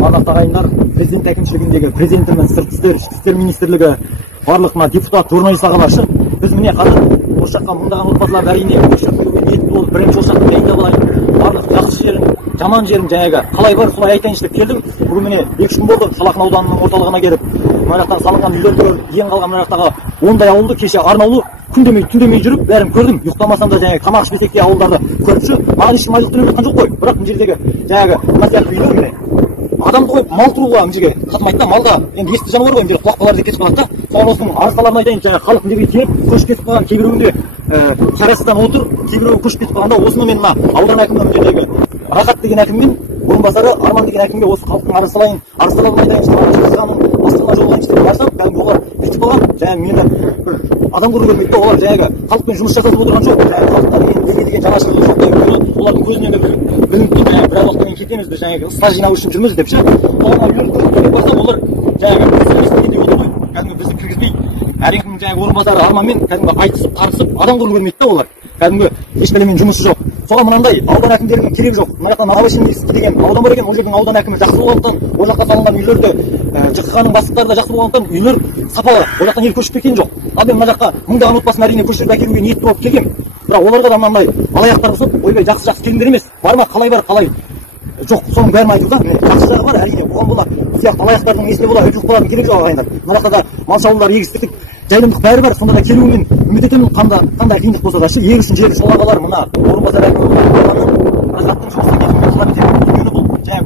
Ардақты ағайындар, президент әкімшілігіндегі президенті мен сыртқы істер министрлігі барлық депутат, журналист ағалар біз міне қазір осы жаққа мыңдаған отбасыларды әрине ниетті болып бірінші осы жаққа дайындап алайын, барлық жақсы жерін, жаман жерін жаңағы қалай бар солай айтайыншы деп келдім. Бүгін міне 2 күн болды Шалақын ауданының орталығына келіп, мына жақтан салынған үйлерді ең қалған мына жақтағы 10-дай ауылды кеше арнаулы күндемей түндемей жүріп бәрін көрдім. Ұйықтамасам да жаңағы тамақ ішпесек те ауылдарды көріп жүріп, маған ешкім айлық төлеп жатқан жоқ қой. Бірақ мына жердегі жаңағы мына сияқты үйлер міне адамды қойып мал тұруға мына жерге қатмайды да, малға енді есті жануар ғой, мына жерге құлақ қалар деп кетіп қалады да. Соған осының арысталарын айтайын, жаңағы халық мына жерге келіп көшіп кетіп қалған, кейбіреуінде қарасыдан отыр, кейбіреуі көшіп кетіп қалғанда осыны мен мына аудан әкімі мына жердегі Рахат деген әкіммен орынбасары Арман деген әкімге осы халықтың арысталарын айтайыншы, астана жолдайыншы деп барсам, кәдімгі олар бүйтіп қалған, жаңағы мені бір адам көру келмейді, олар жаңағы халықпен жұмыс жасатып отырған жоқ, жаңағы халықта деген жаңашылығы жоқ деген олардың көзінен де білініп тұр, жаңағы бір уақыттан кейін кетеміз де жаңағы стаж жинау үшін жүрміз деп ше. Барсам олар жаңағы бізді отыр ғой, кәдімгі бізді кіргізбей, әкімнің жаңағы орынбасары Арманмен кәдімгі айтысып, тартысып, адам көру келмейді да олар. Кәдімгі ешқандай жұмысы жоқ. Соған мынандай аудан әкімдерінің керегі жоқ. Мына жақтан Новосибирск деген аудан бар екен, ол жердің аудан әкімі жақсы болғандықтан, ол жаққа салынған үйлерді жыққаның бастықтары да жақсы болғандықтан үйлер сапалы. Ол жақтан ел көшіп кеткен жоқ. Ал мен мына жаққа мыңдаған отбасын әрине көшіріп әкелуге ниетті болып келгем. Бірақ оларға да мынандай алаяқтар болса, ойбай жақсы келіңдер емес. Бар ма, қалай бар, қалай жоқ, соның бәрін айтуда. Жақсы жағы бар әрине. Бұған бұла сияқты алаяқтардың есіне бола үйтіп қалатын керек жоқ ағайындар. Мына жақта да мал шаруалары, егістік, жайылымдық бәрі бар. Сонда да келуімен үміт етемін, қандай қиындық болса да ел үшін жер сол ағалар мына орынбасар әкімі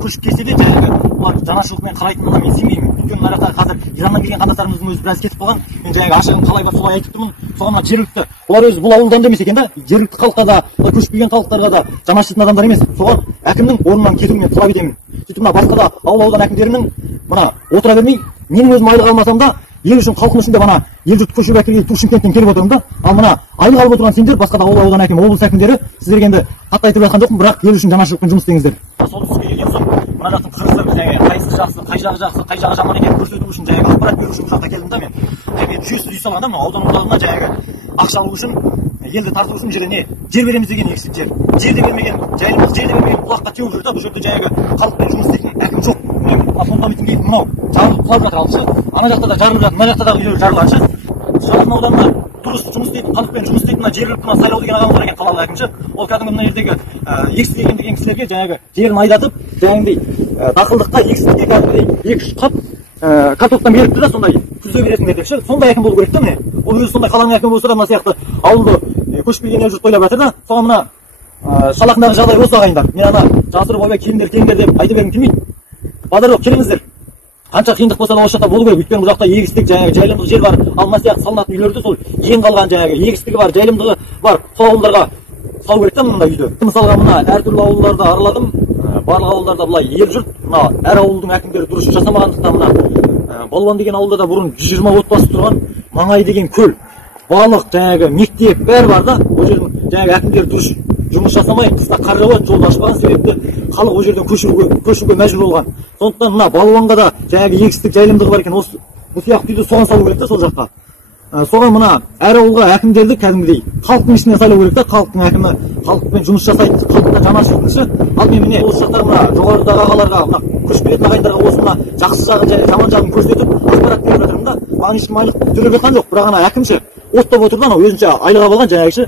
көшіп келсе де олар жанашырлықпен қарайтынына мен сенбеймін. Өйткені мына жақта қазір Ираннан келген қандастарымыздың өзі біраз кетіп қалған. Мен жаңағы ашығын қалай бар солай айтып тұрмын. Соған жергілікті олар өзі бұл ауылдан да емес екен да, жергілікті халыққа да, көшіп келген халықтарға да жанашырлық адамдар емес. Соған әкімнің орнынан кетуіне талап етемін. Сөйтіп мына басқа да аудан әкімдерінің мына отыра бермей, менің өзім айлық алмасам да ел үшін, халқым үшін де мына ел жұрт көшіп әкелген Шымкенттен келіп отырмын да. Ал мына айлық алып отырған сендер, басқа да аудан әкімі, облыс әкімдері, сіздерге енді қатты айтып жатқан жоқпын, бірақ ел үшін жанашырлықпен жұмыс істеңіздер. Солтүстікке келген соң мына жақтың қырғыздары жаңағы қайсысы жақсы, қай жағы жаман екенін көрсету үшін жаңағы ақпарат беру үшін бұл жаққа келдім да мен. Жаңағы жүйесі үй салған да мына аудан орталығына жаңағы ақша алу үшін, елді тарту үшін жеріне жер береміз деген егістік жер. Жер де бермеген, жайылымдық жер де бермеген құлаққа теуіп жүр да, бұл жерде жаңағы халықпен жұмыс істейтін әкім жоқ. Фундаментін кейін мынау жарылып құлап жатыр алшы. Ана жақта да жарылып жатыр, мына жақта да үйлер жарылғаншы. Шалақын ауданында дұрыс жұмыс істейтін, халықпен жұмыс істейтін жергілікті мына Сайлау деген ағамыз бар екен, қалалық әкімші. Ол кәдімгі мына жердегі егістік егемін деген кісілерге жаңағы жерін айдатып, жаңағыдай дақылдыққа егістікке кәдімгідей 2-3 қап картоптан беріпті да, сондай күзе бересіңдер деп ше. Сондай әкім болу керек та міне. Ол өзі сондай қаланың әкімі болса да мына сияқты ауылды көшіп келген ел жұрт тойлап жатыр да. Соған мына Шалақындағы жағдай осы ағайындар. Мен ана жасырып ойбай келіңдер деп айта бергім келмейді. Базар жоқ, келіңіздер. Қанша қиындық болса да осы жақта болу керек. Өйткені бұл жақта егістік, жаңағы жайылымдық жер бар. Ал мына сияқты салынатын үйлерді сол ең қалған жаңағы егістігі бар, жайылымдығы бар, сол ауылдарға салу керек та мында үйді. Мысалға мына әртүрлі ауылдарды араладым. Барлық ауылдарда былай ел жұрт, мына әр ауылдың әкімдері дұрыс жасамағандықтан мына Балуан деген ауылда да бұрын 120 отбасы тұрған, Маңай деген көл, балық, жаңағы мектеп бәрі бар да. Ол жердің жаңағы әкімдері дұрыс жұмыс жасамай, қыста қар жауады, жолды ашпаған себепті халық ол жерден көшуге мәжбүр болған. Сондықтан мына Балуанға да жаңағы егістік жайылымдығы бар екен, осы бұл сияқты үйді соған салу керек та сол жаққа. Соған мына әр ауылға әкімдерді кәдімгідей халықтың ішінен сайлау керек та, халықтың әкімі халықпен жұмыс жасайды, халықта жанашырлықшы. Ал мен міне осы жақтар мына жоғарыдағы ағаларға, мына көшіп келетін ағайындарға осы мына жақсы жағын және жаман жағын көрсетіп ақпарат беріп жатырмын да. Маған ешкім айлық төлеп жатқан жоқ, бірақ ана әкімші оттап отыр да, анау өзінше айлық алған жаңағышы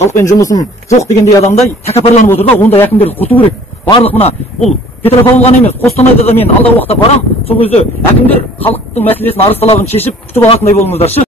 халықпен жұмысын жоқ дегендей адамдай тәкаппарланып отыр да. Ондай әкімдерді құрту керек. Барлық мына бұл Петропавл ғана емес, Қостанайда да мен алдағы уақытта барам. Сол кезде әкімдер халықтың мәселесін, арыз талабын шешіп күтіп алатындай болыңыздаршы.